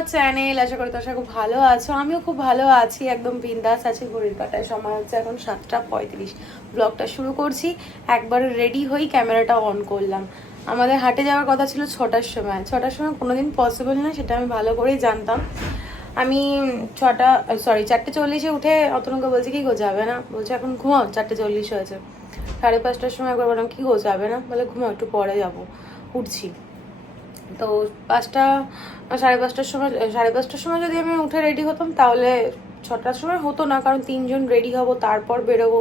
Our channel. আশা করি তোমরা খুব ভালো আছো, আমিও খুব ভালো আছি, একদম বিন্দাস আছি। ঘড়ির কাঁটায় সময় হচ্ছে এখন 7টা 35। ব্লগটা শুরু করছি। একবার রেডি হই, ক্যামেরাটা অন করলাম। আমাদের হাটে যাওয়ার কথা ছিল 6টার সময়। 6টার সময় কোনোদিন পসিবল না, সেটা আমি ভালো করেই জানতাম। আমি 4:40 উঠে অতনুকে বলছি কি গো যাবে না, বলছে এখন ঘুমাও, 4:40 হয়েছে। 5:30টার সময় একবার বললাম কি গো যাবে না, বলে ঘুমাও, একটু পরে যাবো, উঠছি। তো 5:30টার সময় যদি আমি উঠে রেডি হতাম তাহলে 6টার সময় হতো না, কারণ 3জন রেডি হব, তারপর বেরোবো।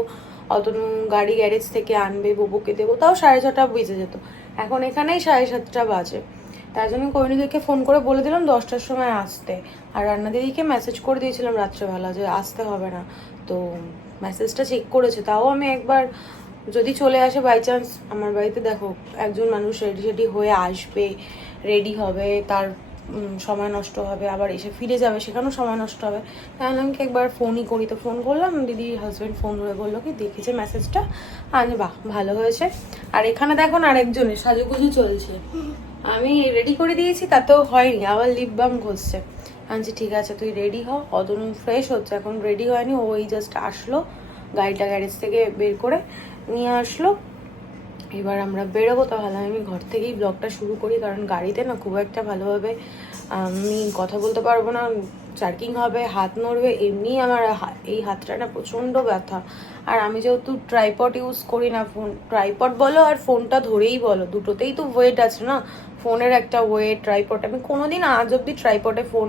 অতনু গাড়ি গ্যারেজ থেকে আনবে, ববুকে দেবো, তাও 6:30 বেজে যেত। এখন এখানেই 7:30 বাজে। তাই জন্য কইনুদিকে ফোন করে বলে দিলাম 10টার সময় আসতে। আর রান্না দিদিকে মেসেজ করে দিয়েছিলাম রাত্রেবেলা যে আসতে হবে না। তো মেসেজটা চেক করেছে, তাও আমি একবার যদি চলে আসে বাই চান্স, আমার বাড়িতে দেখো একজন মানুষ রেডি হয়ে আসবে, রেডি হবে, তার সময় নষ্ট হবে, আবার এসে ফিরে যাবে, সেখানেও সময় নষ্ট হবে। তাহলে আমি একবার ফোনই করি। তো ফোন করলাম, দিদির হাজব্যান্ড ফোন ধরে বললো কি দেখেছে মেসেজটা, আমি বাহ ভালো হয়েছে। আর এখানে দেখো না আরেকজনের সাজুগুজু চলছে, আমি রেডি করে দিয়েছি তাতেও হয়নি, আবার লিপ বাম ঘষছে। আনছি ঠিক আছে তুই রেডি হ। অতনু ফ্রেশ হচ্ছে, এখন রেডি হয়নি, ওই জাস্ট আসলো, গাড়িটা গ্যারেজ থেকে বের করে নিয়ে আসলো। এবার আমরা বেরোবো। তাহলে আমি ঘর থেকেই ব্লগটা শুরু করি, কারণ গাড়িতে না খুব একটা ভালোভাবে আমি কথা বলতে পারবো না, জার্কিং হবে, হাত নড়বে, এমনি আমার এই হাতটা না প্রচণ্ড ব্যথা। আর আমি যেহেতু ট্রাইপড ইউজ করি না, ফোন ট্রাইপড বলো আর ফোনটা ধরেই বলো, দুটোতেই তো ওয়েট আছে না, ফোনের একটা ওয়েট, ট্রাইপড। আমি কোনোদিন আজ অব্দি ট্রাইপডে ফোন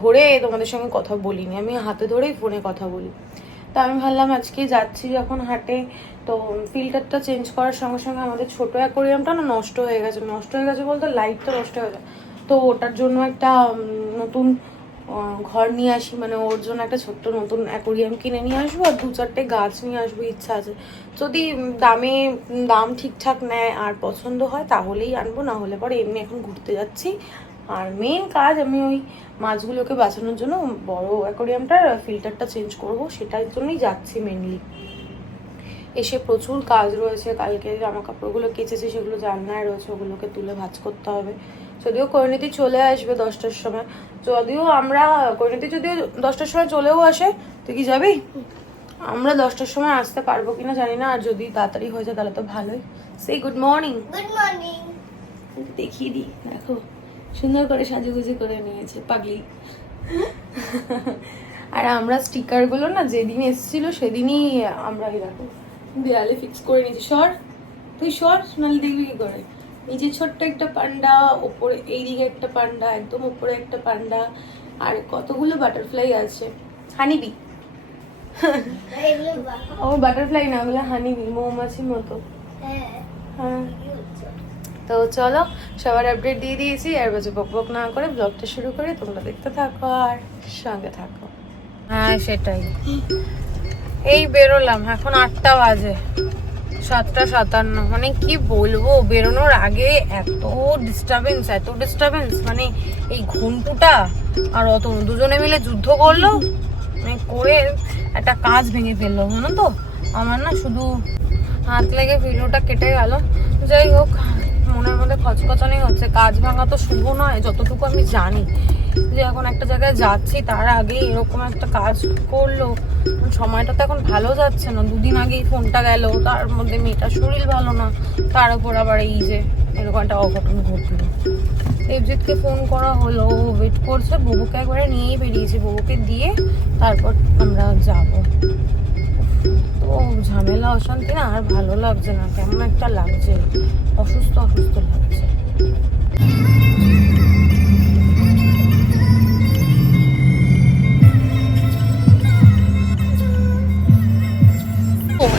ধরে তোমাদের সঙ্গে কথা বলিনি, আমি হাতে ধরেই ফোনে কথা বলি। তো আমি ভাবলাম আজকে যাচ্ছি যখন হাটে, তো ফিল্টারটা চেঞ্জ করার সঙ্গে সঙ্গে আমাদের ছোটো অ্যাকোরিয়ামটা না নষ্ট হয়ে গেছে বলতে লাইটটা নষ্ট হয়ে যায়। তো ওটার জন্য একটা নতুন ঘর নিয়ে আসি, মানে ওর জন্য একটা ছোট্ট নতুন অ্যাকোরিয়াম কিনে নিয়ে আসবো, আর 2-4টে গাছ নিয়ে আসবো, ইচ্ছা আছে। যদি দাম ঠিকঠাক নেয় আর পছন্দ হয় তাহলেই আনবো, না হলে পরে এমনি এখন ঘুরতে যাচ্ছি। আর মেন কাজ আমি ওই মাছগুলোকে বাঁচানোর জন্য বড় অ্যাকোরিয়ামটার ফিল্টারটা চেঞ্জ করব, সেটার জন্যই যাচ্ছি মেনলি। এসে প্রচুর কাজ রয়েছে, কালকে জামা কাপড়গুলো কেচেছি সেগুলো জানলায় রয়েছে, ওগুলোকে তুলে ভাঁজ করতে হবে। যদিও করিণীতি চলে আসবে 10টার সময়, করিণীতি যদিও 10টার সময় চলেও আসে। তুই কি যাবি? আমরা 10টার সময় আসতে পারবো কিনা জানি না, আর যদি তাড়াতাড়ি হয়ে যায় তাহলে তো ভালোই। সেই গুড মর্নিং। Good morning. দেখিয়ে দিই, দেখো সুন্দর করে সাজুগুজু করে নিয়েছে পাগলি। আর আমরা স্টিকারগুলো না যেদিন এসেছিল সেদিনই আমরা দেখো দেয়ালে ফিক্স করে নিয়েছি। তুই সোনালি দেখবি কি করে, নিচে ছোট্ট একটা পান্ডা, ওপরে এইদিকে একটা পান্ডা, একদম ওপরে একটা পান্ডা, আর কতগুলো বাটারফ্লাই আছে। হানিবি ও বাটারফ্লাই না, ওগুলো হানিবি, মৌমাছির মতো। হ্যাঁ তো চলো, সবার আপডেট দিয়ে দিয়েছি, আর বছর বক না করে ব্লগটা শুরু করে তোমরা দেখতে থাকো আর সঙ্গে থাকো। হ্যাঁ সেটাই, এই বেরোলাম, এখন 8টা বাজে, 7:57। মানে কি বলবো, বেরোনোর আগে এত ডিস্টারবেন্স, মানে এই ঘন্টুটা আর অতনু দুজনে মিলে যুদ্ধ করলো, মানে করে একটা কাজ ভেঙে ফেললো, জানো তো। আমার না শুধু হাত লেগে ভিডিওটা কেটে গেল। যাই হোক, মনের মধ্যে খচখচানি হচ্ছে, কাজ ভাঙা তো শুভ নয়, যতটুকু আমি জানি যে এখন একটা জায়গায় যাচ্ছি তার আগে এরকম একটা কাজ করলো। সময়টা তো এখন ভালো যাচ্ছে না, 2 দিন আগেই ফোনটা গেল, তার মধ্যে মেয়েটার শরীর ভালো না, তার উপর আবার এই যে এরকম একটা অঘটন ঘটলো। দেবজিৎকে ফোন করা হলো, ওয়েট করছে, ববুকে একবারে নিয়েই বেরিয়েছে, ববুকে দিয়ে তারপর আমরা যাব। তো ঝামেলা অশান্তি না, আর ভালো লাগছে না, কেমন একটা লাগছে, অসুস্থ লাগছে।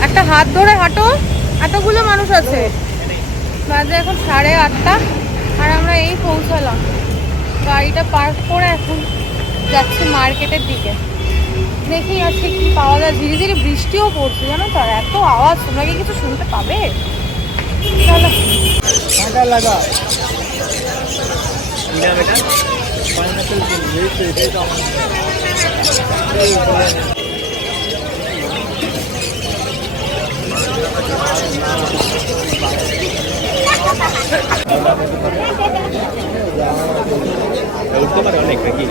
একটা হাত ধরে হাঁটো, এতগুলো মানুষ আছে। বাজে এখন 8:30, আর আমরা এই পৌঁছালাম, গাড়িটা পার্ক করে এখন যাচ্ছি মার্কেটের দিকে। দেখি আজকে কি পাওয়া যায়। ধীরে ধীরে বৃষ্টিও পড়ছে, জানো তো, আর এত আওয়াজ, তোমরা কি কিছু শুনতে পাবে? উঠতে পারে অনেক নাকি?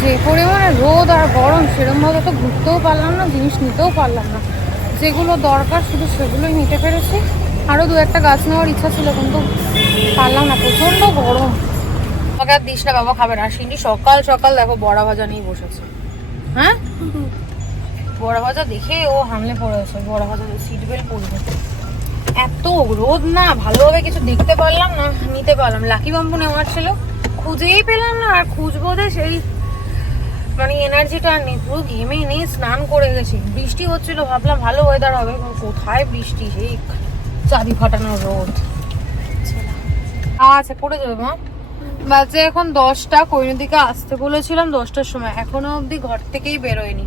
যে পরিমাণে রোদ আর গরম সেরকমভাবে তো ঘুরতেও পারলাম না, জিনিস নিতেও পারলাম না। যেগুলো দরকার শুধু সেগুলোই নিতে পেরেছি। আরও 2-1টা গাছ নেওয়ার ইচ্ছা ছিল কিন্তু পারলাম না, প্রচণ্ড গরম। আমাকে আর দিস না, বাবা খাবে না। আসিনি সকাল সকাল দেখো বড়া ভাজা নিয়ে বসেছে। হ্যাঁ, বড়া ভাজা দেখে ও হামলে পড়েছে। বড়া ভাজা সিট বেল্ট পড়বে। এত রোদ না, ভালোভাবে কিছু দেখতে পারলাম না, নিতে পারলাম। লাকি বাম্বু নেওয়ার ছিল, খুঁজেই পেলাম না। আর খুঁজবো যে সেই মানে এনার্জিটা নেই, পুরো ঘেমে নিয়ে স্নান করে গেছি। বৃষ্টি হচ্ছিল, ভাবলাম ভালো ওয়েদার হবে, কোথায় বৃষ্টি, সেই চাবি ফাটানো রোদ। আচ্ছা পড়ে যাবে মা। বাজে এখন 10টা। কৈনদিকে আসতে বলেছিলাম 10টার সময়, এখনো অবধি ঘর থেকেই বেরোয়নি।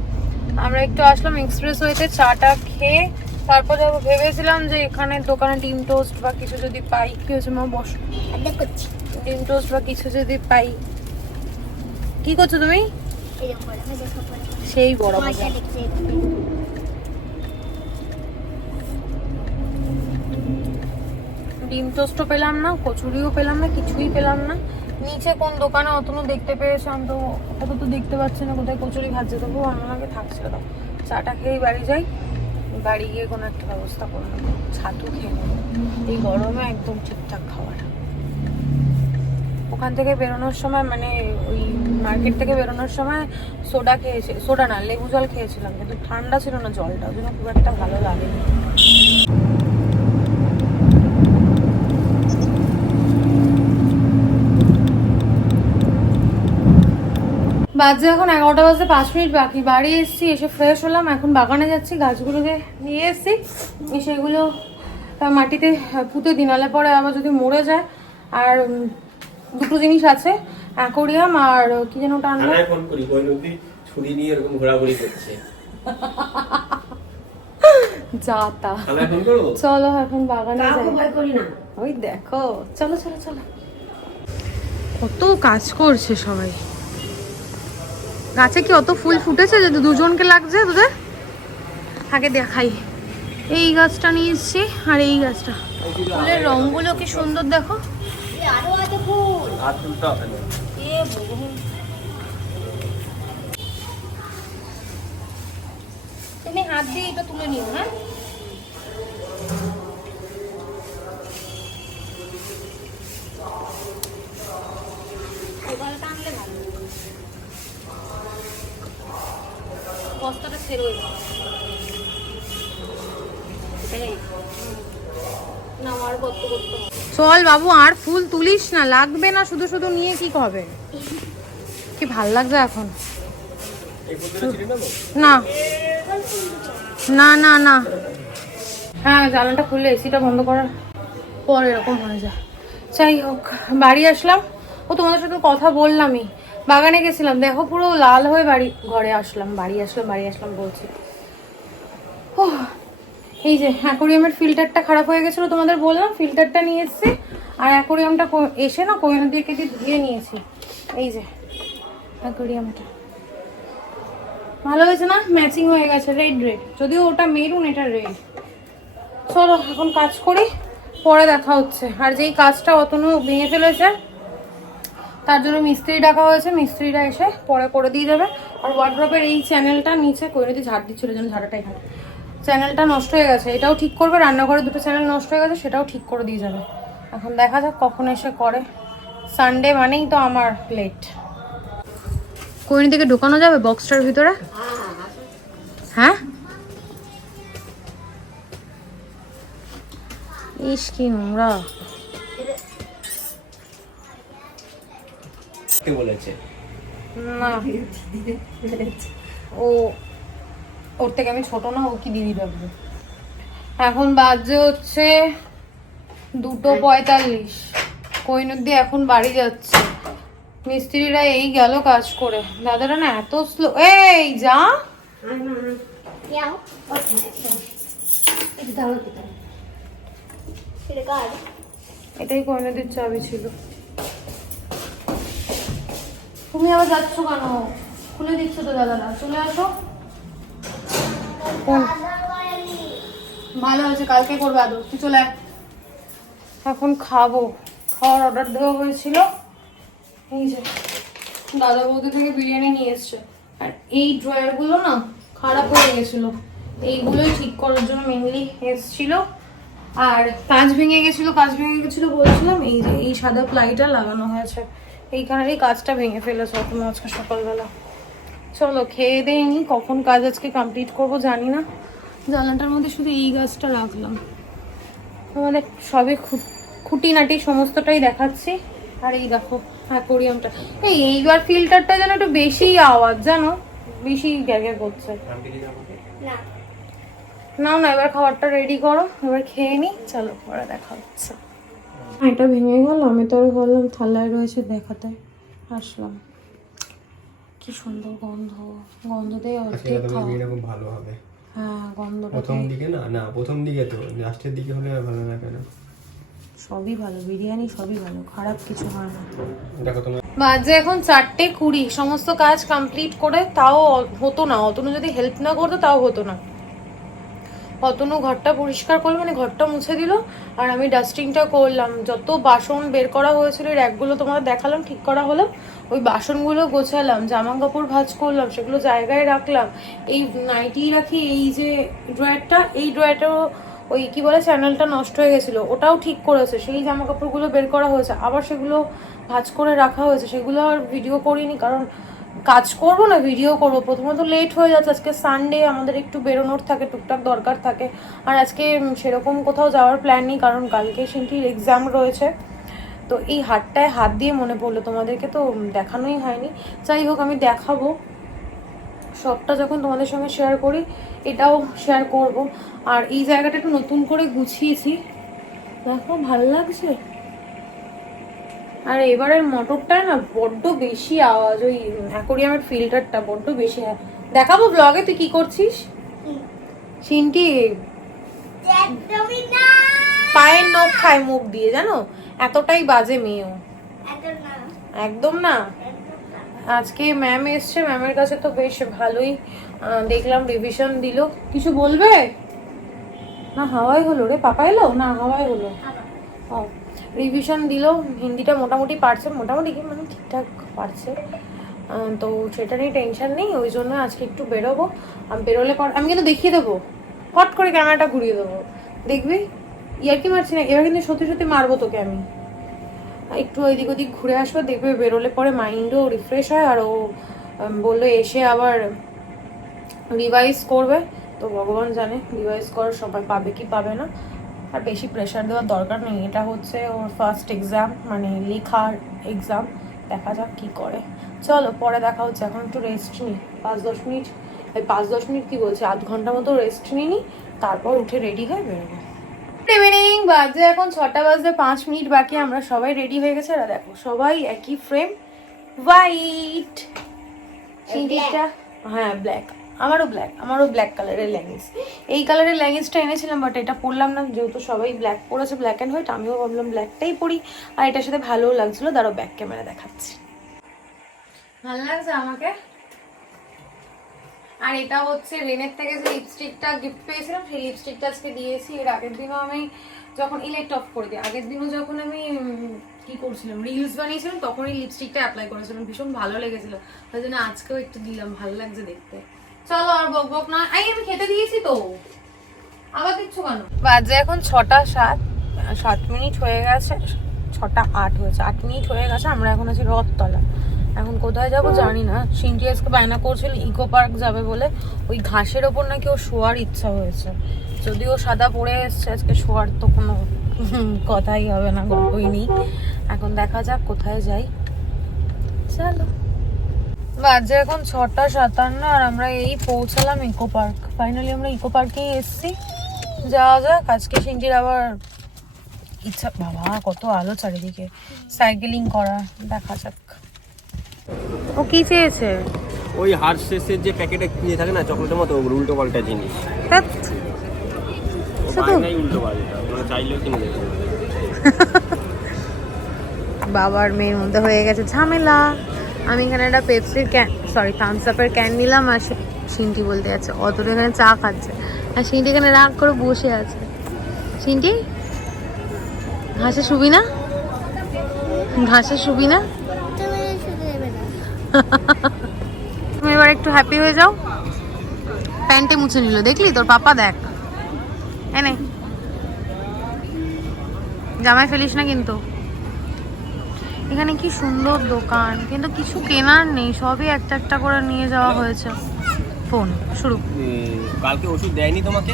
আমরা একটু আসলাম এক্সপ্রেস ওয়েতে, চাটা খেয়ে তারপরে ভেবেছিলাম যে এখানে দোকানে ডিম টোস্ট বা কিছু যদি পাই। কি হয়েছে মা, বসো। ডিম টোস্ট বা কিছু যদি পাই। কি করছো তুমি? সেই বড় ভাজা। ডিম টোস্টও পেলাম না, কচুরিও পেলাম না, কিছুই পেলাম না। নিচে কোন দোকানে অতনু দেখতে পেয়েছিলাম, তো অত তো দেখতে পাচ্ছি না কোথায় কচুরি খাচ্ছে। তবু আমাকে থাকছিল না, চাটা খেয়েই বাড়ি যাই। বাড়ি গিয়ে কোনো একটা ব্যবস্থা করে নেবো, ছাতু খেয়ে নেবো। এই গরমে একদম ঠিকঠাক খাবার। ওখান থেকে বেরোনোর সময় মানে ওই মার্কেট থেকে বেরোনোর সময় সোডা খেয়েছি, সোডা না লেবু জল খেয়েছিলাম, কিন্তু ঠান্ডা ছিল না জলটা, ওই জন্য খুব একটা ভালো লাগেনি। বাজে এখন 11টা বাজতে 5 মিনিট বাকি। বাড়ি এসেছি, এসে ফ্রেশ হলাম, এখন বাগানে যাচ্ছি। গাছগুলোকে নিয়ে এসেছি, সেগুলো মাটিতে পুঁতে দিনালে পরে আবার যদি মরে যায়। আর দুটো জিনিস আছে, অ্যাকোরিয়াম আর কি যেন ওটা আনলাম। ফোন করি, কৈনদি ছুরি নিয়ে এরকম ঘোরাঘুরি করছে। যা তা, চলো এখন বাগানে যাই। ওই দেখো, চলো চলো চলো। কত কাজ করছে সবাই। গাছে কি অত ফুল ফুটেছে যে দুজনকে লাগছে তোদের? আগে দেখাই, এই গাছটা নিয়ে এসছি আর এই গাছটা। ফুলের রঙগুলো কি সুন্দর দেখো। তুমি হাত দিয়ে এটা তুলে নিও। হ্যাঁ, আনলে ভালো, বস্তাটা ছেড়ে চল বাবু, আর ফুল তুলিস না, লাগবে না। শুধু শুধু নিয়ে কি হবে? কি ভাল লাগছে এখন। না না না না, হ্যাঁ জানালাটা খুললে এসিটা বন্ধ করার পর এরকম হয়ে যায়। যাই হোক, বাড়ি আসলাম। ও তোমাদের সাথে কথা বললামই, বাগানে গেছিলাম, দেখো পুরো লাল হয়ে ঘরে আসলাম। বাড়ি আসলাম বলছি। ও এই যে অ্যাকোরিয়ামের ফিল্টারটা খারাপ হয়ে গেছিলো, তোমাদের বললাম, ফিল্টারটা নিয়ে এসেছি। আর অ্যাকোরিয়ামটা এসে না কৈনদিকে দিয়ে ধুয়ে নিয়েছি। এই যে অ্যাকোরিয়ামটা ভালো হয়েছে না, ম্যাচিং হয়ে গেছে, রেড রেড, যদিও ওটা মেরুন এটা রেড। চলো এখন কাজ করি, পরে দেখা হচ্ছে। আর যেই কাজটা অতনু ভেঙে ফেলেছে তার জন্য মিস্ত্রি ডাকা হয়েছে, মিস্ত্রিরা এসে পরে করে দিয়ে যাবে। আর ওয়ার্ড্রপের এই চ্যানেলটা নিচে কৈনদি ঝাড় দিচ্ছিল, যেন ঝাড়াটাই হয়, চ্যানেলটা নষ্ট হয়ে গেছে, এটাও ঠিক করবে। রান্নাঘরে 2টো চ্যানেল নষ্ট হয়ে গেছে, সেটাও ঠিক করে দিয়ে যাবে। এখন দেখা যাক কখন এসে করে। সানডে মানেই তো আমার লেট। কৈনদিকে ঢোকানো যাবে বক্সটার ভিতরে? হ্যাঁ, ইস কি নোংরা। বলেছে না, ও ওর থেকে আমি ছোট না, ও কি দিদি ভাববে। এখন বাজে হচ্ছে 2:45। কৈনদি এখন বাড়ি যাচ্ছে। মিস্ত্রিরা এই গেল কাজ করে, দাদারা না এত স্লো। এই যা, এটাই কৈনদির চাবি ছিল। তুমি আবার যাচ্ছ কেন? খুলে দিচ্ছ তো দাদারা, চলে আসো। ভালো হয়েছে, কালকে করবে আদৌ। তুই চলে আয়। এখন খাবো, খাওয়ার অর্ডার দেওয়া হয়েছিল। এই যে দাদা বৌদি থেকে বিরিয়ানি নিয়ে এসছে। আর এই ড্রয়ারগুলো না খারাপ হয়ে গেছিলো, এইগুলোই ঠিক করার জন্য মেনলি এসছিল। আর কাঁচ ভেঙে গেছিলো বলছিলাম, এই যে এই সাদা প্লাইটা লাগানো হয়েছে, এইখানের এই কাঁচটা ভেঙে ফেলেছে তুমি আজকে সকালবেলা। চলো খেয়ে দিয়ে নি, কখন কাজ আজকে কমপ্লিট করবো জানি না। জানলাটার মধ্যে শুধু এই গাছটা রাখলাম, আমাদের সবই খুঁটিনাটি সমস্তটাই দেখাচ্ছি। আর এই দেখো অ্যাকোরিয়ামটা, এইবার ফিল্টারটা যেন একটু বেশি আওয়াজ, জানো বেশি গ্যাগে করছে। নাও না, এবার খাবারটা রেডি করো, এবার খেয়ে নি, চলো পরে দেখা হচ্ছে। এটা ভেঙে গেল, আমি তো বললাম থালায় রয়েছে দেখাতে আসলাম। কি সুন্দর গন্ধ, গন্ধ দিয়ে অর্ধেক খাওয়া। এরকম ভালো হবে। হ্যাঁ গন্ধটা প্রথম দিকে না প্রথম দিকে তো, লাস্টের দিকে হলে আর ভালো লাগে না। সবই ভালো, বিরিয়ানি সবই ভালো, খারাপ কিছু হয় না। দেখো তোমার বাজে এখন 4:20, সমস্ত কাজ কমপ্লিট করে তাও হতো না, অতনু যদি হেল্প না করতো তাও হতো না। অতনু ঘরটা পরিষ্কার করলো, মানে ঘরটা মুছে দিল, আর আমি ডাস্টিংটা করলাম। যত বাসন বের করা হয়েছিল র্যাকগুলো তোমাদের দেখালাম, ঠিক করা হলো, ওই বাসনগুলো গোছালাম, জামা কাপড় ভাঁজ করলাম, সেগুলো জায়গায় রাখলাম। এই নাইটি রাখি এই যে ড্রয়ারটা, এই ড্রয়ারটাও ওই কি বলে চ্যানেলটা নষ্ট হয়ে গেছিলো, ওটাও ঠিক করেছে। সেই জামা কাপড়গুলো বের করা হয়েছে, আবার সেগুলো ভাঁজ করে রাখা হয়েছে। সেগুলো আর ভিডিও করিনি, কারণ কাজ করবো না ভিডিও করবো। প্রথমত লেট হয়ে যাচ্ছে, আজকে সানডে, আমাদের একটু বেরোনোর থাকে, টুকটাক দরকার থাকে। আর আজকে সেরকম কোথাও যাওয়ার প্ল্যান নেই, কারণ কালকে সিনটির এক্সাম রয়েছে। তো এই হাতটায় হাত দিয়ে মনে পড়লো, তোমাদেরকে তো দেখানোই হয়নি। যাই হোক, আমি দেখাবো সবটা যখন তোমাদের সঙ্গে শেয়ার করি, এটাও শেয়ার করব। আর এই জায়গাটা একটু নতুন করে গুছিয়েছি, দেখো ভালো লাগছে। আর এবারের মোটরটায় না বড্ড বেশি আওয়াজ, ওই অ্যাকোরিয়ামের ফিল্টারটা বড্ড বেশি। দেখাবো ব্লগে, তুই কি করছিস সিনটি? পায়ের নখ খায় মুখ দিয়ে, জানো, এতটাই বাজে মেয়েও। একদম না। আজকে ম্যাম এসছে, ম্যামের কাছে তো বেশ ভালোই দেখলাম রিভিশন দিল। কিছু বলবে না? হাওয়াই হলো রে, পাপা এলো না, হাওয়াই হলো। ও রিভিশন দিল, হিন্দিটা মোটামুটি পারছে, মোটামুটি কি মানে ঠিকঠাক পারছে। তো সেটা নিয়ে টেনশন নেই, ওই জন্য আজকে একটু বেরোবো। বেরোলে পর আমি কিন্তু দেখিয়ে দেবো, হট করে ক্যামেরাটা ঘুরিয়ে দেবো, দেখবি। ইয়ার কি মারছি না, এবার কিন্তু সত্যি সত্যি মারবো তোকে আমি। একটু ওইদিক ওদিক ঘুরে আসবো, দেখবে বেরোলে পরে মাইন্ডও রিফ্রেশ হয়। আর ও বললো এসে আবার রিভাইজ করবে, তো ভগবান জানে রিভাইজ করার সময় পাবে কি পাবে না। আর বেশি প্রেশার দেওয়ার দরকার নেই, এটা হচ্ছে ওর ফার্স্ট এক্সাম, মানে লেখার এক্সাম। দেখা যাক কি করে। চলো পরে দেখা হচ্ছে, এখন একটু রেস্ট নিই 5-10 মিনিট, 5-10 মিনিট কি বলছি, আধ ঘন্টা মতো রেস্ট নিই, তারপর উঠে রেডি হয়ে বেরোবো। ইভিনিং বাজে এখন 6:05 বাকি, আমরা সবাই রেডি হয়ে গেছে। আর দেখো সবাই একই ফ্রেম, হোয়াইট সিনটিটা, হ্যাঁ ব্ল্যাক, আমারও ব্ল্যাক কালারের লেগিংস। এই কালারের লেগিংসটা এনেছিলাম, বাট এটা পরলাম না, যেহেতু সবাই ব্ল্যাক পরেছে, ব্ল্যাক অ্যান্ড হোয়াইট, আমিও ভাবলাম ব্ল্যাকটাই পরি। আর এটার সাথে ভালোও লাগছিল, দাঁড়াও ব্যাক ক্যামেরা দেখাচ্ছি। ভালো লাগছে আমাকে। আর এটা হচ্ছে রেনের থেকে যে লিপস্টিকটা গিফট পেয়েছিলাম, সেই লিপস্টিকটা আজকে দিয়েছি। এর আগের দিনও আমি যখন ইলেক্ট অফ করে দিই, আগের দিনও যখন আমি কি করছিলাম রিলস বানিয়েছিলাম, তখন এই লিপস্টিকটা অ্যাপ্লাই করেছিলাম, ভীষণ ভালো লেগেছিল, ওই জন্য আজকেও একটু দিলাম, ভালো লাগছে দেখতে। চলো আর বক বক না, আমি খেতে দিয়েছি তো, আবার দিচ্ছ কেন? বাজে এখন 6:07 হয়ে গেছে, 6:08 হয়েছে, 8 মিনিট হয়ে গেছে। আমরা এখন আছি রথতলা। এখন কোথায় যাবো জানি না। সিনটি আজকে বায়না করছিল ইকো পার্ক যাবে বলে, ওই ঘাসের ওপর নাকি ওর শোয়ার ইচ্ছা হয়েছে। যদিও সাদা পড়ে এসছে, আজকে শোয়ার তো কোনো কথাই হবে না, গল্পই নেই। এখন দেখা যাক কোথায় যাই, চলো। বাজে এখন 6:57 আর আমরা এই পৌঁছালাম ইকো পার্ক। ফাইনালি আমরা ইকো পার্কেই এসছি, যাওয়া যাক। আজকে সিনটির আবার ইচ্ছা, বাবা কত আলো চারিদিকে, সাইকেলিং করা, দেখা যাক। ও কি চেয়েছে? ওই হার্শেসের যে প্যাকেটে কিনে থাকে না চকলেটের মতো, ওগুলো উল্টো পাল্টা জিনিস। উল্টো পাল্টা ওরা চাইলেও কিনে দেবে। বাবার মেয়ের মধ্যে হয়ে গেছে ঝামেলা। আমি এখানে একটা পেপসির ক্যান, সরি থামস আপের ক্যান নিলাম, আর সিন্টি বলতে যাচ্ছে, অতটা এখানে চা খাচ্ছে আর সিন্টি এখানে রাগ করে বসে আছে। সিন্টি ঘাসে শুবি না, ঘাসে শুবি না। তুমি এবার একটু হ্যাপি হয়ে যাও। প্যান্টে মুছে নিল, দেখলি তোর পাপা, দেখ এনে জামাই ফেলিস না কিন্তু। এখানে কি সুন্দর দোকান, কিন্তু কিছু কেনার নেই, সবই একটা একটা করে নিয়ে যাওয়া হয়েছে। ফোন শুরু। কালকে ওষুধ দেয়নি তোমাকে?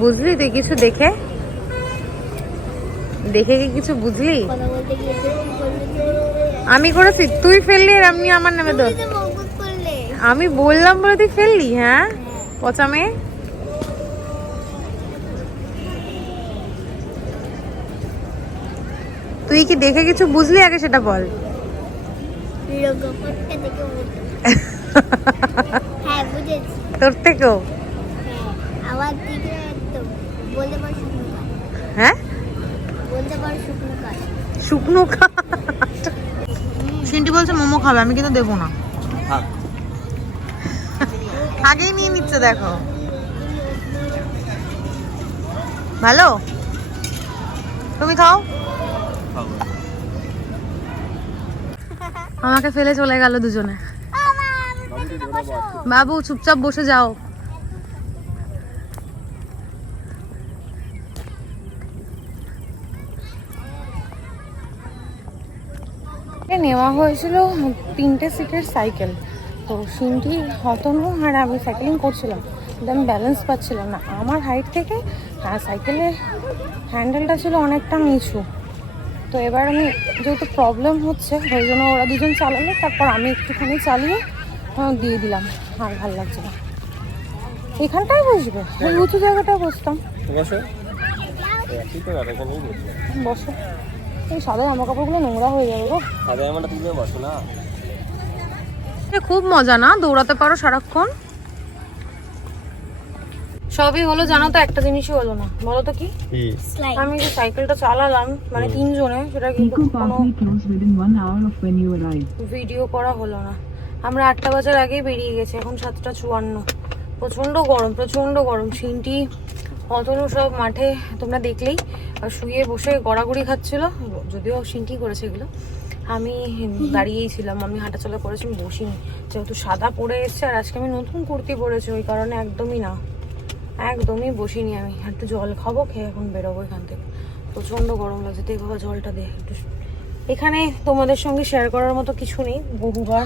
বুঝলি তুই কিছু দেখে দেখে কি কিছু বুঝলি? আমি করেছি, তুই ফেললি আর এমনি আমার নামে দোষ। আমি বললাম বলে তুই ফেললি? হ্যাঁ পচা মেয়ে। তুই কি দেখে কিছু বুঝলি আগে সেটা বল। হ্যাঁ বুঝেছি। তোর থেকেও? আমার দিকে একদম বলতে পারো শুকনো কাঠ। হ্যাঁ বলতে পারো শুকনো কাঠ। শুকনো কাঠ। সিন্টি বলছে মোমো খাবে, আমি কিন্তু দেবো না। থাক। আগেই নিয়ে নিচ্ছে দেখো। ভালো, তুমি খাও। খাবো। আমাকে ফেলে চলে গেল দুজনে। বাবু চুপচাপ বসে যাও। নেওয়া হয়েছিল 3টে সিটের সাইকেল, তো সিন্টি, হতনু আর আমি সাইকেলিং করছিলাম, কিন্তু আমি ব্যালেন্স পাচ্ছিলাম না। আমার হাইট থেকে সাইকেলের হ্যান্ডেলটা ছিল অনেকটা নিচু, তো এবার আমি যেহেতু প্রবলেম হচ্ছে ওই জন্য ওরা দুজন চালালো, তারপর আমি একটুখানি চালিয়ে দিয়ে দিলাম। আর ভালো লাগছে না, এখানটায় বসবে, ওই উঁচু জায়গাটায় বসতাম। বসো, একই তো ব্যাপার, এখানেই বসো। বসো, এই সাদা জামা কাপড়গুলো নোংরা হয়ে যাবে গো। সাদা জামাটা তুলে বসো না। খুব মজা না, দৌড়াতে পারো সারাক্ষণ। সবই হলো, জানো তো একটা জিনিসই হলো না, বলো তো কি? আমি যে সাইকেলটা চালালাম মানে 3 জনে, সেটা কিন্তু কোনো ভিডিও করা হলো না। আমরা 8টা বাজার আগেই বেরিয়ে গেছি, এখন 7:54। প্রচন্ড গরম, প্রচন্ড গরম। সিন্টি, অতনু সব মাঠে তোমরা দেখলেই শুয়ে বসে গড়াগড়ি খাচ্ছিল, যদিও সিন্টি করেছে এগুলো। আমি দাঁড়িয়েই ছিলাম, আমি হাঁটাচলা করেছি, আমি বসিনি, যেহেতু সাদা পরে এসছে আর আজকে আমি নতুন কুর্তি পরেছি, ওই কারণে একদমই বসিনি। আমি একটু জল খাবো, খেয়ে এখন বেরোবো এখান থেকে। প্রচন্ড গরম লাগছে, তো বাবা জলটা দে একটু। এখানে তোমাদের সঙ্গে শেয়ার করার মতো কিছু নেই, বহুবার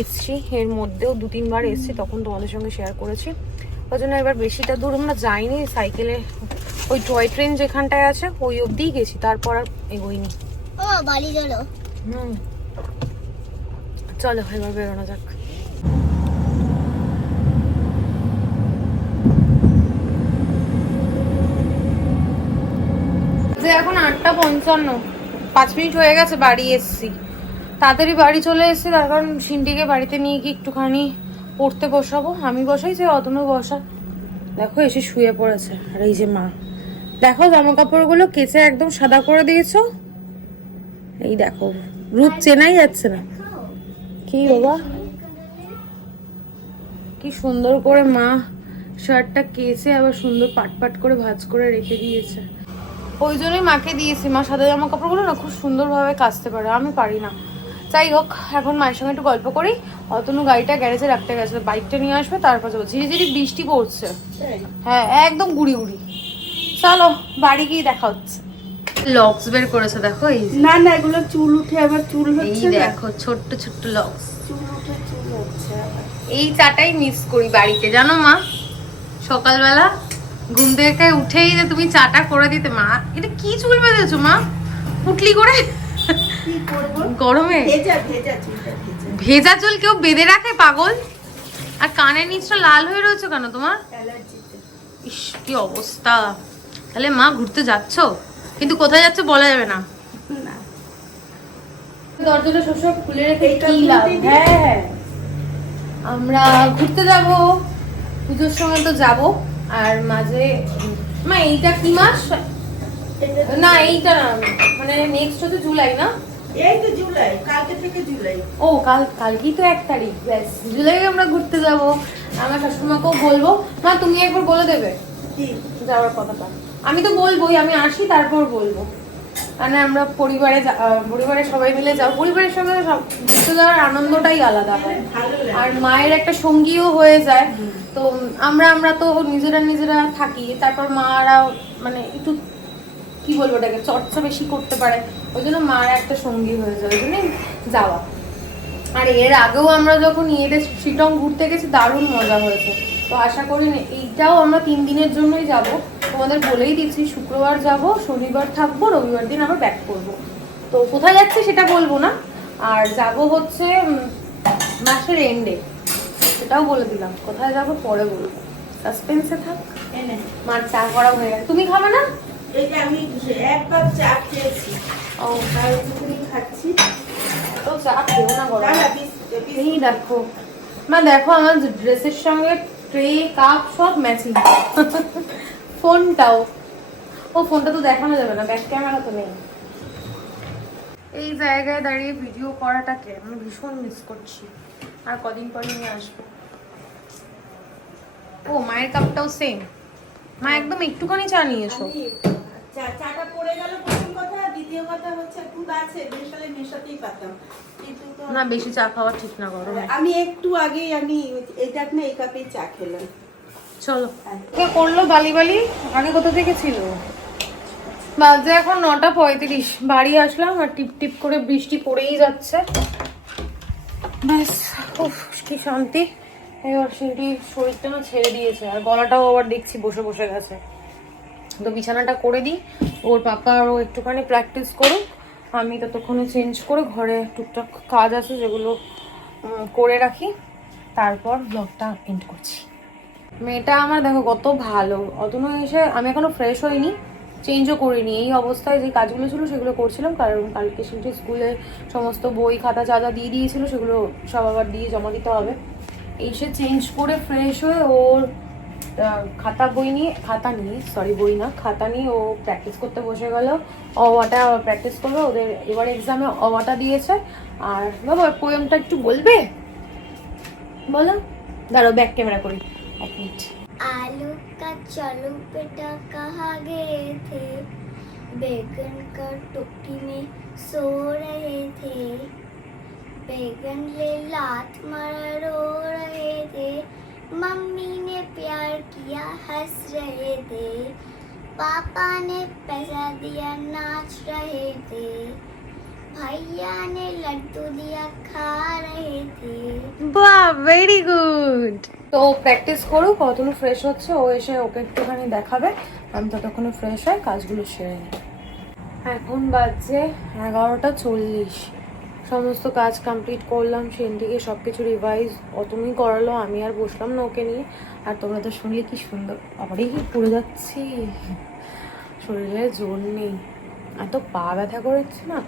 এসছি, এর মধ্যেও 2-3 বার এসছি, তখন তোমাদের সঙ্গে শেয়ার করেছি। ওই জন্য এবার বেশিটা দূর আমরা যাইনি, সাইকেলে ওই টয় ট্রেন যেখানটায় আছে ওই অবধিই গেছি, তারপর আর এগোইনি। ও বাড়ি চলো। চলো এবার বেরোনো যাক। এখন 8:55, 5 মিনিট হয়ে গেছে বাড়ি এসছি। তাড়াতাড়ি বাড়ি চলে এসছি, তার কারণ সিন্টিকে বাড়িতে নিয়ে গিয়ে একটুখানি পড়তে বসাবো। আমি বসাই, যে অতনু বসা। দেখো এসে শুয়ে পড়েছে, আর এই যে মা, দেখো জামা কাপড়গুলো কেচে একদম সাদা করে দিয়েছো। এই দেখো, রূপ চেনাই যাচ্ছে না। কি বাবা, কি সুন্দর করে মা শার্টটা কেচে আবার সুন্দর পাট করে ভাঁজ করে রেখে দিয়েছে। ওই জন্যই মাকে দিয়েছি, মা সাদা জামা কাপড়গুলো না খুব সুন্দরভাবে কাচতে পারে, আমি পারি না। যাই হোক, এখন মায়ের সঙ্গে একটু গল্প করি। অতনু গাড়িটা গ্যারেজে রাখতে গেছে, বাইকটা নিয়ে আসবে, তারপর যাবো। ঝিরিঝিরি বৃষ্টি পড়ছে, হ্যাঁ একদম গুড়ি। চলো বাড়ি গিয়ে দেখা হচ্ছে। লক্স বের করেছে দেখো, এই না এগুলো চুল উঠে আবার চুল হচ্ছে, এই দেখো ছোট্ট ছোট্ট লক্স। চুল উঠে চুল হচ্ছে আবার। এই চাটাই মিস করি বাড়িতে, জানো মা। সকালবেলা ঘুম থেকে উঠেই যে তুমি চাটা করে দিতে। মা এটা কি চুল বেঁধেছো মা, পুটলি করে? কি করব, গরমে ভেজা চুলটা ভেজা। ভেজা চুল কেউ বেঁধে রাখে পাগল? আর কানের নিচটা লাল হয়ে রয়েছে কেন তোমার? অ্যালার্জিতে। ইস কি অবস্থা। তাহলে মা ঘুরতে যাচ্ছো, কিন্তু কোথায় যাচ্ছ বলা যাবে না। না দরজাটা সবসময় খুলে রেখে এইটা কি লাভ? খুলতে হ্যাঁ আমরা ঘুরতে যাব, পুজোর সময় তো যাব। আর মাঝে মা এইটা কি মাস? না এইটা না, মানে নেক্সট হচ্ছে জুলাই না? এই তো জুলাই, কালকে থেকে জুলাই। ও কালকেই তো 1 তারিখ, ব্যাস জুলাই আমরা ঘুরতে যাব। আমার শাশুড়িমাকেও বলবো। মা তুমি একবার বলে দেবে কি? যাওয়ার কথাটা। আমি তো বলবোই, আমি আসি তারপর বলবো। মানে আমরা পরিবারের সবাই মিলে যাও, পরিবারের সঙ্গে সব ঘুরতে যাওয়ার আনন্দটাই আলাদা হয়। ভালো লাগে। আর মায়ের একটা সঙ্গীও হয়ে যায়। তো আমরা তো নিজেরা থাকি, তারপর মারা মানে একটু কি বলবো ওটাকে চর্চা বেশি করতে পারে, ওই জন্য মার একটা সঙ্গী হয়ে যায়, ওই জন্যই যাওয়া। আর এর আগেও আমরা যখন ইয়েতে শিলং ঘুরতে গেছি দারুণ মজা হয়েছে। তো আশা করি এইটাও আমরা 3 দিনের জন্যই যাব। তোমাদের বলেই দিচ্ছি, শুক্রবার যাব, শনিবার থাকবো, রবিবার দিন আবার ব্যাক করব। তো কোথায় যাচ্ছে সেটা বলবো না। আর যাব হচ্ছে মাসের এন্ডে, সেটাও বলে দিলাম। কোথায় যাব পরে বলবো, সাসপেন্সে থাক। এনে মার চা করা হয়ে গেছে, তুমি খাবে না? এই যে আমি 1 কাপ চা খেয়েছি, ও আর একটুখানি খাচ্ছি। তো চা খেও না গরম। দাঁড়া, বিস্কুট। এই দেখো মা, দেখো আমার ড্রেসের সঙ্গে ট্রে কাপ সব ম্যাচিং। ফোনটাও, ও ফোনটা তো দেখানো যাবে না, ব্যাক ক্যামেরা তো নেই। এই জায়গায় দাঁড়িয়ে ভিডিও করাটাকে আমি ভীষণ মিস করছি। আর কদিন পরে নিয়ে আসবো। ও মায়ের কাপটাও সেম। মা একদম একটুখানি চা নিয়ে এসো। চাটা পড়ে গেল প্রথম কথা, দ্বিতীয় কথা হচ্ছে দুধ আছে, মেশাতেই পারতাম, কিন্তু তো না বেশি চা খাওয়া ঠিক না গরমে। আমি একটু আগেই এইটা না এই কাপে চা খেলাম। চলো কে করলো বালি আগে কোথা থেকে ছিল? বাজে এখন 9:35। বাড়ি আসলাম আর টিপ টিপ করে বৃষ্টি পড়েই যাচ্ছে। ব্যাস, উফ কি শান্তি। এবার সেটি শরীরটা না ছেড়ে দিয়েছে, আর গলাটাও আবার দেখছি বসে বসে গেছে। তো বিছানাটা করে দিই, ওর পাপা আরও একটুখানি প্র্যাকটিস করুক, আমি ততক্ষণে চেঞ্জ করে ঘরে টুকটাক কাজ আছে যেগুলো করে রাখি, তারপর ব্লগটা এন্ড করছি। মেয়েটা আমার দেখো কত ভালো। অতনু এসে আমি এখনো ফ্রেশ হইনি, চেঞ্জও করিনি, এই অবস্থায় যে কাজগুলো ছিল সেগুলো করছিলাম, কারণ কালকে সেটি স্কুলে সমস্ত বই খাতা যা দিয়ে দিয়েছিল সেগুলো সব আবার দিয়ে জমা দিতে হবে। এসে চেঞ্জ করে ফ্রেশ হয়ে ওর বই নিয়ে ও প্র্যাকটিস করতে বসে গেল। অওয়াটা প্র্যাকটিস করবে, ওদের এবার এক্সামে অওয়াটা দিয়েছে। আর বাবা পোয়েমটা একটু বলবে, বলো। দাঁড়াও ব্যাক ক্যামেরা করি 1 মিনিট। आलू का चलो बेटा कहाँ गए थे, बैगन का टोकरी में सो रहे थे, बैगन ले लात मारा रो रहे थे, मम्मी ने प्यार किया हंस रहे थे, पापा ने पैसा दिया नाच रहे थे, भैया ने लड्डू दिया खा रहे थे। বাহ, ভেরি গুড। তো প্র্যাকটিস করুক, কতক্ষণ ফ্রেশ হচ্ছে, ও এসে ওকে একটুখানি দেখাবে, আমি ততক্ষণে ফ্রেশ হয় কাজগুলো সেরে নিই। এখন বাজছে 11:40। সমস্ত কাজ কমপ্লিট করলাম, সেখান থেকে সব কিছু রিভাইজ অতনুই করালো, আমি আর বসলাম না ওকে নিয়ে। আর তোমরা তো শুনলে কি সুন্দর, আবারই কি পড়ে যাচ্ছি, শরীরে জোর নেই, এত পা ব্যথা করেছে না।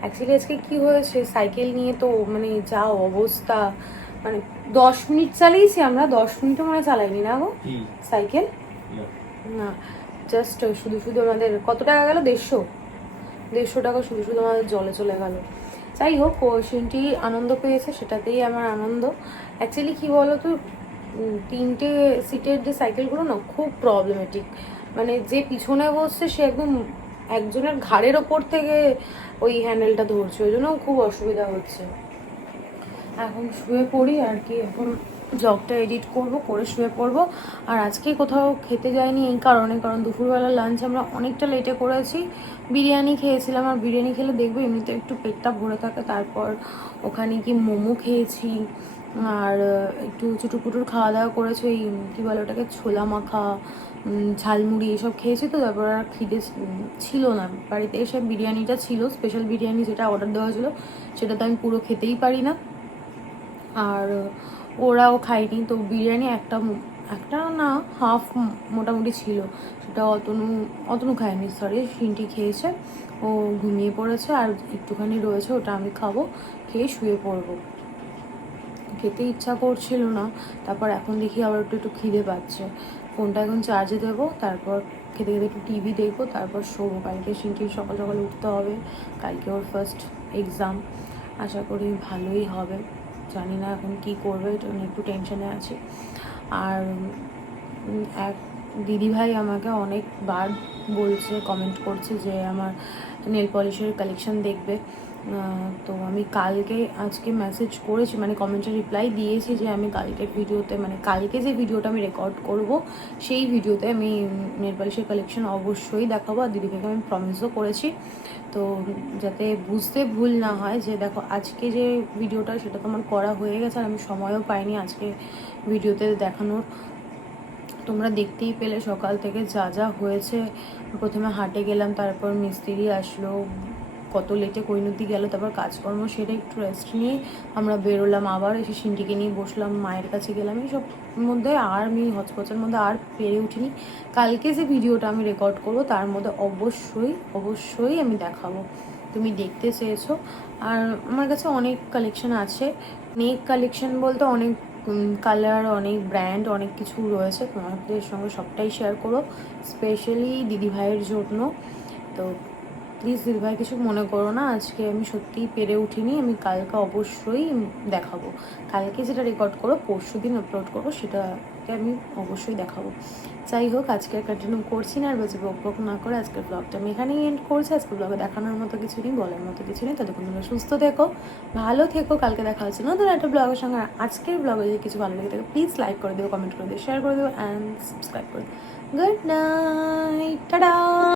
অ্যাকচুয়ালি আজকে কি হয়েছে, সাইকেল নিয়ে তো মানে যা অবস্থা, মানে 10 মিনিট চালিয়েছি আমরা, 10 মিনিটও মানে চালাইনি না গো সাইকেল, না জাস্ট শুধু আমাদের কত টাকা গেল, 150 টাকা শুধু আমাদের জলে চলে গেল। যাই হোক, ও সেটি আনন্দ পেয়েছে, সেটাতেই আমার আনন্দ। অ্যাকচুয়ালি কি বলো তো, 3টে সিটের যে সাইকেলগুলো না খুব প্রবলেমেটিক, মানে যে পিছনে বসছে সে একদম একজনের ঘাড়ের ওপর থেকে ওই হ্যান্ডেলটা ধরছে, ওই জন্য খুব অসুবিধা হচ্ছে। এখন শুয়ে পড়ি আর কি, এখন ব্লগটা এডিট করে শুয়ে পড়বো। আর আজকে কোথাও খেতে যাইনি এই কারণ দুপুরবেলা লাঞ্চ আমরা অনেকটা লেটে করেছি, বিরিয়ানি খেয়েছিলাম। আর বিরিয়ানি খেলে দেখবো এমনিতে একটু পেটটা ভরে থাকে। তারপর ওখানে কি মোমো খেয়েছি, আর একটু চুটুপুটুর খাওয়া দাওয়া করেছি, ওই কী বলে ওটাকে, ছোলা মাখা, ঝালমুড়ি এসব খেয়েছি। তো তারপর আর খিদে ছিল না, বাড়িতে এসে বিরিয়ানিটা ছিল, স্পেশাল বিরিয়ানি যেটা অর্ডার দেওয়া ছিল, সেটা তো আমি পুরো খেতেই পারি না, আর ওরাও খায়নি। তো বিরিয়ানি একটা না হাফ মোটামুটি ছিল, সেটা অতনু খায়নি, সরি সিনটি খেয়েছে, ও ঘুমিয়ে পড়েছে। আর একটুখানি রয়েছে, ওটা আমি খাবো, খেয়ে শুয়ে পড়বো। খেতে ইচ্ছা করছিল না, তারপর এখন দেখি আবার একটু খিদে পাচ্ছে। ফোনটা এখন চার্জে দেবো, তারপর খেতে খেতে একটু টিভি দেখবো, তারপর শোবো। কালকে শিনটির সকাল সকাল উঠতে হবে, কালকে ওর ফার্স্ট এক্সাম, আশা করি ভালোই হবে। জানি না এখন কি করবে, এটা নিয়ে একটু টেনশনে আছি। আর এক দিদিভাই আমাকে অনেকবার বলছে, কমেন্ট করছে যে আমার নেল পলিশের কালেকশন দেখবে। তো আমি আজকে মেসেজ করেছি, মানে কমেন্টে রিপ্লাই দিয়েছি যে আমি কালকের ভিডিওতে, মানে কালকে যে ভিডিওটা আমি রেকর্ড করব সেই ভিডিওতে আমি নেল পলিশের কালেকশন অবশ্যই দেখাবো। আর দিদিভাইকে আমি প্রমিসও করেছি, তো যাতে বুঝতে ভুল না হয় যে দেখো আজকে যে ভিডিওটা সেটা তো আমার করা হয়ে গেছে, আর আমি সময়ও পাইনি আজকে ভিডিওতে দেখানোর। তোমরা দেখতেই পেলে সকাল থেকে যা যা হয়েছে। প্রথমে হাটে গেলাম, তারপর মিস্ত্রি আসলো, কত লেটে কৈনতি গেল, তারপর কাজকর্ম সেরে একটু রেস্ট নিয়ে আমরা বেরোলাম। আবার এসে সিনটিকে নিয়ে বসলাম, মায়ের কাছে গেলাম। এইসব মধ্যে আর আমি হচপচের মধ্যে আর পেরে উঠিনি। কালকে যে ভিডিওটা আমি রেকর্ড করবো তার মধ্যে অবশ্যই আমি দেখাবো। তুমি দেখতে চেয়েছো। আর আমার কাছে অনেক কালেকশন আছে, নেক কালেকশন বলতে অনেক কালার, অনেক ব্র্যান্ড, অনেক কিছু রয়েছে। তোমাদের সঙ্গে সবটাই শেয়ার করো, স্পেশালি দিদিভাইয়ের জন্য। তো প্লিজ দিদিভাই কিছু মনে করো না, আজকে আমি সত্যিই পেরে উঠিনি। আমি কালকে অবশ্যই দেখাবো। কালকে যেটা রেকর্ড করো পরশু দিন আপলোড করবো, সেটাকে আমি অবশ্যই দেখাবো। যাই হোক, আজকে কন্টিনিউ করছি না, আর বলছি বক না করে আজকের ব্লগটা আমি এখানেই এন্ড করছি। আজকের ব্লগে দেখানোর মতো কিছু নেই, বলার মতো কিছু নেই। ততক্ষণ তোমরা সুস্থ থেকো, ভালো থেকো। কালকে দেখা হচ্ছে নতুন একটা ব্লগের সঙ্গে। আজকের ব্লগে যদি কিছু ভালো লেগে থাকে প্লিজ লাইক করে দেবো, কমেন্ট করে দেবো, শেয়ার করে দেবো অ্যান্ড সাবস্ক্রাইব করে দেবো। Good night, tata.